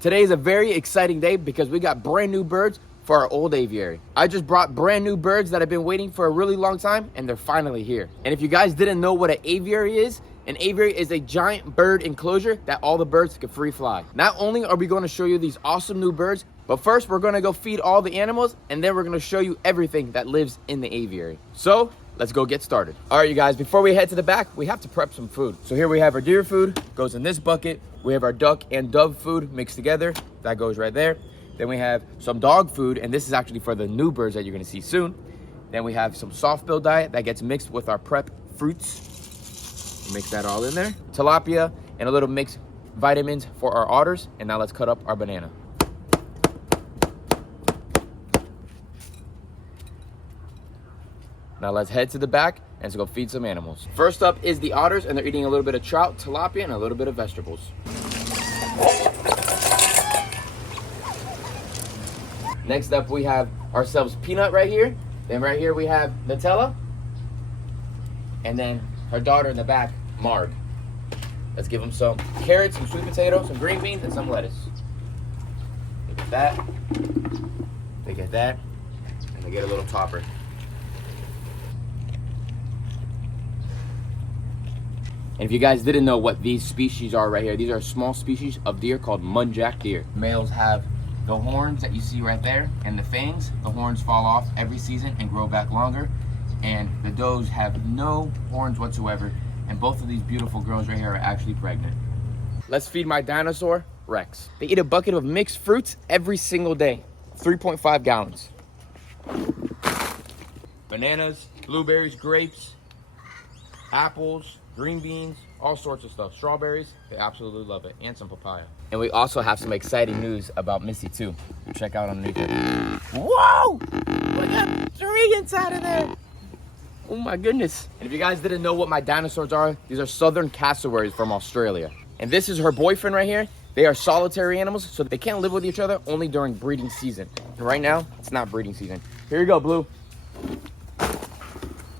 Today is a very exciting day because we got brand new birds for our old aviary. I just brought brand new birds that I've been waiting for a really long time, and they're finally here. And if you guys didn't know what an aviary is a giant bird enclosure that all the birds can free fly. Not only are we going to show you these awesome new birds, but first we're going to go feed all the animals, and then we're going to show you everything that lives in the aviary. So let's go get started. All right, you guys, before we head to the back, we have to prep some food. So here we have our deer food, goes in this bucket. We have our duck and dove food mixed together. That goes right there. Then we have some dog food, and this is actually for the new birds that you're gonna see soon. Then we have some soft bill diet that gets mixed with our prep fruits. Mix that all in there. Tilapia and a little mixed vitamins for our otters. And now let's cut up our banana. Now let's head to the back and let's go feed some animals. First up is the otters, and they're eating a little bit of trout, tilapia, and a little bit of vegetables. Next up, we have ourselves Peanut right here. Then right here we have Nutella. And then her daughter in the back, Marg. Let's give them some carrots, some sweet potatoes, some green beans, and some lettuce. They get that. They get that. And they get a little topper. And if you guys didn't know what these species are right here, these are small species of deer called muntjac deer. Males have the horns that you see right there and the fangs. The horns fall off every season and grow back longer. And the does have no horns whatsoever. And both of these beautiful girls right here are actually pregnant. Let's feed my dinosaur, Rex. They eat a bucket of mixed fruits every single day, 3.5 gallons. Bananas, blueberries, grapes, apples, green beans, all sorts of stuff. Strawberries, they absolutely love it, and some papaya. And we also have some exciting news about Missy too. Check out underneath here. Whoa! We got 3 inside of there. Oh my goodness. And if you guys didn't know what my dinosaurs are, these are southern cassawaries from Australia. And this is her boyfriend right here. They are solitary animals, so they can't live with each other only during breeding season. And right now, it's not breeding season. Here you go, Blue.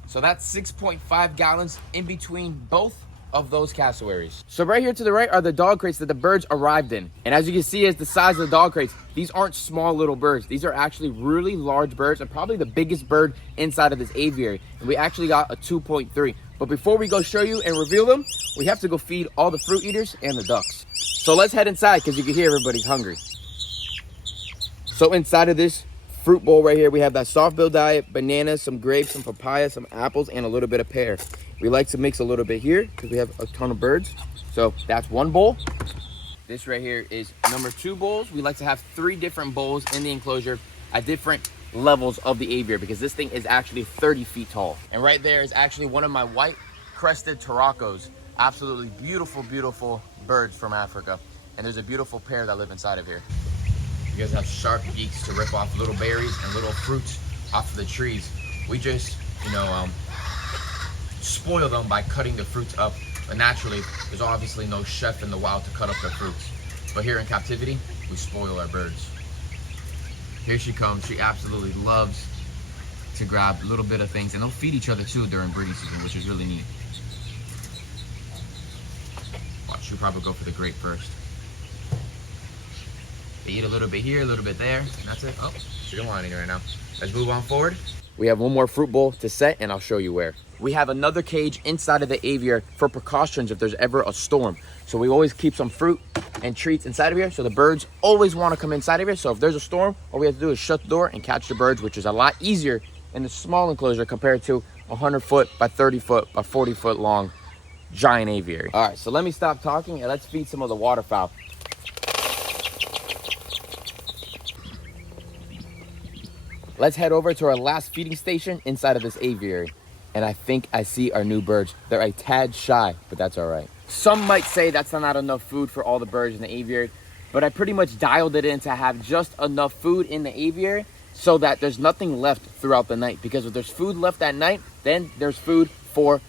So that's 6.5 gallons in between both of those cassawaries. So right here to the right are the dog crates that the birds arrived in. And as you can see, is the size of the dog crates. These aren't small little birds. These are actually really large birds and probably the biggest bird inside of this aviary. And we actually got a 2.3. But before we go show you and reveal them, we have to go feed all the fruit eaters and the ducks. So let's head inside because you can hear everybody's hungry. So inside of this fruit bowl right here, we have that soft bill diet, bananas, some grapes, some papaya, some apples, and a little bit of pear. We like to mix a little bit here because we have a ton of birds. So that's one bowl. This right here is number 2 bowls. We like to have 3 different bowls in the enclosure at different levels of the aviary because this thing is actually 30 feet tall. And right there is actually one of my white crested taracos. Absolutely beautiful, beautiful birds from Africa. And there's a beautiful pair that live inside of here. You guys have sharp beaks to rip off little berries and little fruits off of the trees. We just, spoil them by cutting the fruits up. But naturally, there's obviously no chef in the wild to cut up their fruits. But here in captivity, we spoil our birds. Here she comes. She absolutely loves to grab a little bit of things. And they'll feed each other too during breeding season, which is really neat. Watch, she'll probably go for the grape first. They eat a little bit here, a little bit there, and that's it. Oh, she don't want any right now. Let's move on forward. We have one more fruit bowl to set, and I'll show you where. We have another cage inside of the aviary for precautions if there's ever a storm. So we always keep some fruit and treats inside of here, so the birds always want to come inside of here. So if there's a storm, all we have to do is shut the door and catch the birds, which is a lot easier in the small enclosure compared to 100 foot by 30 foot by 40 foot long giant aviary. All right, so let me stop talking and let's feed some of the waterfowl. Let's head over to our last feeding station inside of this aviary. And I think I see our new birds. They're a tad shy, but that's all right. Some might say that's not enough food for all the birds in the aviary, but I pretty much dialed it in to have just enough food in the aviary so that there's nothing left throughout the night. Because if there's food left at night, then there's food for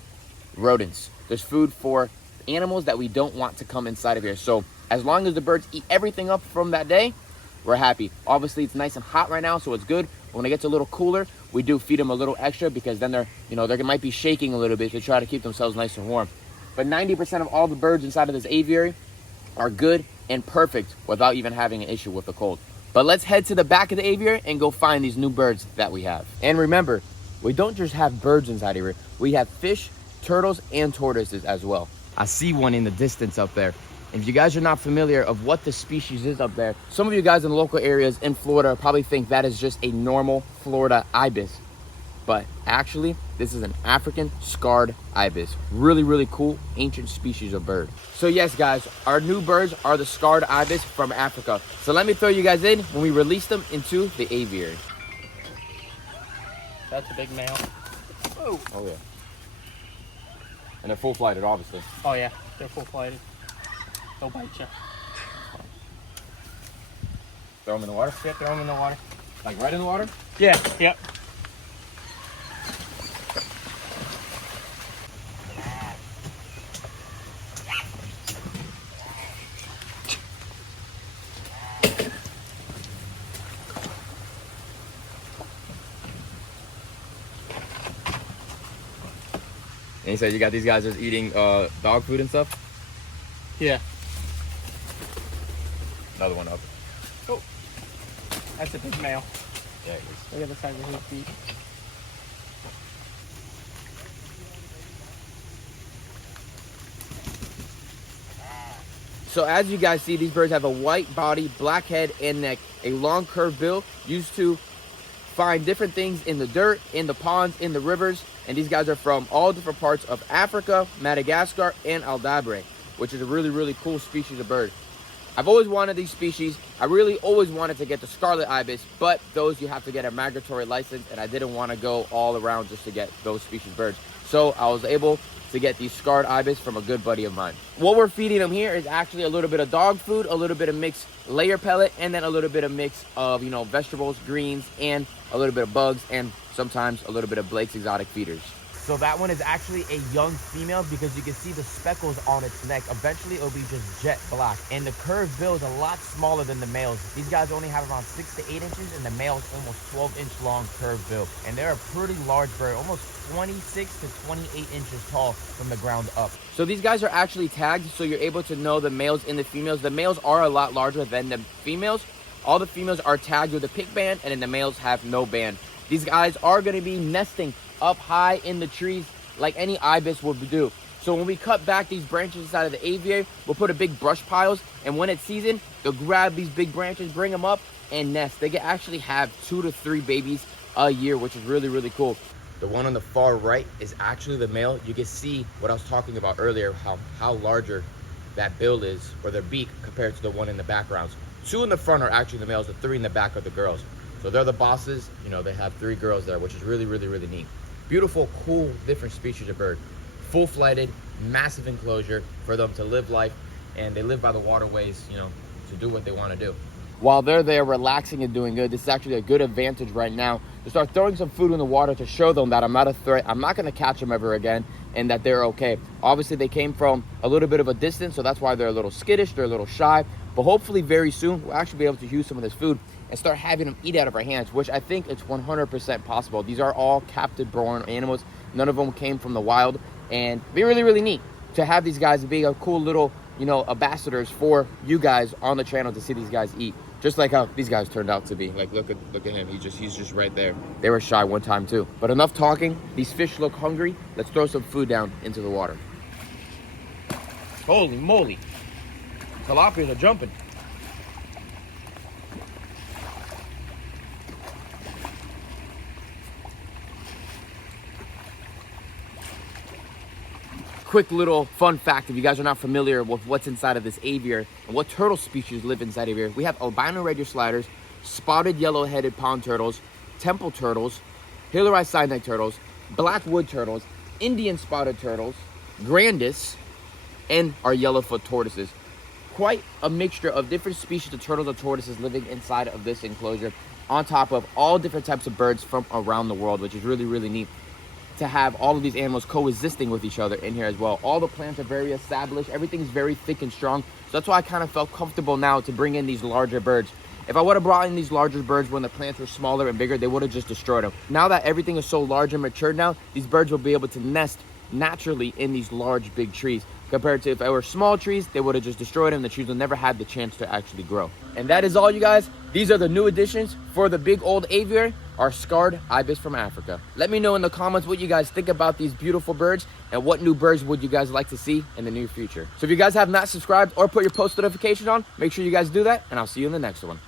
rodents. There's food for animals that we don't want to come inside of here. So as long as the birds eat everything up from that day, we're happy. Obviously, it's nice and hot right now, so it's good. When it gets a little cooler, we do feed them a little extra because then they might be shaking a little bit to try to keep themselves nice and warm. But 90% of all the birds inside of this aviary are good and perfect without even having an issue with the cold. But let's head to the back of the aviary and go find these new birds that we have. And remember, we don't just have birds inside here. We have fish, turtles, and tortoises as well. I see one in the distance up there. And if you guys are not familiar of what the species is up there, some of you guys in the local areas in Florida probably think that is just a normal Florida ibis. But actually, this is an African scarred ibis. Really, really cool, ancient species of bird. So yes, guys, our new birds are the scarred ibis from Africa. So let me throw you guys in when we release them into the aviary. That's a big male. Oh. Oh yeah. And they're full flighted, obviously. Oh yeah, they're full flighted. They'll bite you. Throw them in the water? Yeah, throw them in the water. Like right in the water? Yeah, yep. And you said you got these guys just eating dog food and stuff? Yeah. Another one up. Oh, that's a big male. Yeah, it is. Look at the size of his feet. So as you guys see, these birds have a white body, black head and neck, a long curved bill, used to find different things in the dirt, in the ponds, in the rivers. And these guys are from all different parts of Africa, Madagascar, and Aldabra, which is a really, really cool species of bird. I've always wanted these species. I really always wanted to get the scarlet ibis, but those you have to get a migratory license, and I didn't want to go all around just to get those species birds. So I was able to get these scarred ibis from a good buddy of mine. What we're feeding them here is actually a little bit of dog food, a little bit of mixed layer pellet, and then a little bit of mix of, you know, vegetables, greens, and a little bit of bugs, and sometimes a little bit of Blake's exotic feeders. So that one is actually a young female because you can see the speckles on its neck. Eventually it'll be just jet black. And the curved bill is a lot smaller than the males. These guys only have around 6 to 8 inches, and the male's almost 12-inch long curved bill. And they're a pretty large bird, almost 26 to 28 inches tall from the ground up. So these guys are actually tagged, so you're able to know the males and the females. The males are a lot larger than the females. All the females are tagged with a pick band, and then the males have no band. These guys are going to be nesting up high in the trees like any ibis would do. So when we cut back these branches inside of the aviary, we'll put a big brush piles, and when it's season, they'll grab these big branches, bring them up, and nest. They can actually have 2 to 3 babies a year, which is really, really cool. The one on the far right is actually the male. You can see what I was talking about earlier, how larger that bill is, or their beak, compared to the one in the backgrounds. 2 in the front are actually the males, the 3 in the back are the girls. So they're the bosses. You know, they have 3 girls there, which is really, really, really neat. Beautiful, cool, different species of bird. Full-flighted, massive enclosure for them to live life, and they live by the waterways, you know, to do what they want to do. While they're there relaxing and doing good, this is actually a good advantage right now to start throwing some food in the water to show them that I'm not a threat, I'm not going to catch them ever again, and that they're okay. Obviously, they came from a little bit of a distance, so that's why they're a little skittish, they're a little shy, but hopefully very soon we'll actually be able to use some of this food and start having them eat out of our hands, which I think it's 100% possible. These are all captive born animals. None of them came from the wild, and it'd be really, really neat to have these guys be a cool little, you know, ambassadors for you guys on the channel to see these guys eat. Just like how these guys turned out to be. Like, look at him. He's just right there. They were shy one time too. But enough talking. These fish look hungry. Let's throw some food down into the water. Holy moly! Tilapias are jumping. Quick little fun fact, if you guys are not familiar with what's inside of this aviary and what turtle species live inside aviary, we have albino red ear sliders, spotted yellow-headed pond turtles, temple turtles, Hillary cyanide turtles, black wood turtles, Indian spotted turtles, grandis, and our yellowfoot tortoises. Quite a mixture of different species of turtles and tortoises living inside of this enclosure, on top of all different types of birds from around the world, which is really, really neat to have all of these animals coexisting with each other in here as well. All the plants are very established. Everything's very thick and strong. So that's why I kind of felt comfortable now to bring in these larger birds. If I would have brought in these larger birds when the plants were smaller and bigger, they would have just destroyed them. Now that everything is so large and mature now, these birds will be able to nest naturally in these large, big trees. compared to if it were small trees, they would have just destroyed them. The trees would never had the chance to actually grow. And that is all, you guys. These are the new additions for the big old aviary, our scarred ibis from Africa. Let me know in the comments what you guys think about these beautiful birds and what new birds would you guys like to see in the near future. So if you guys have not subscribed or put your post notifications on, make sure you guys do that, and I'll see you in the next one.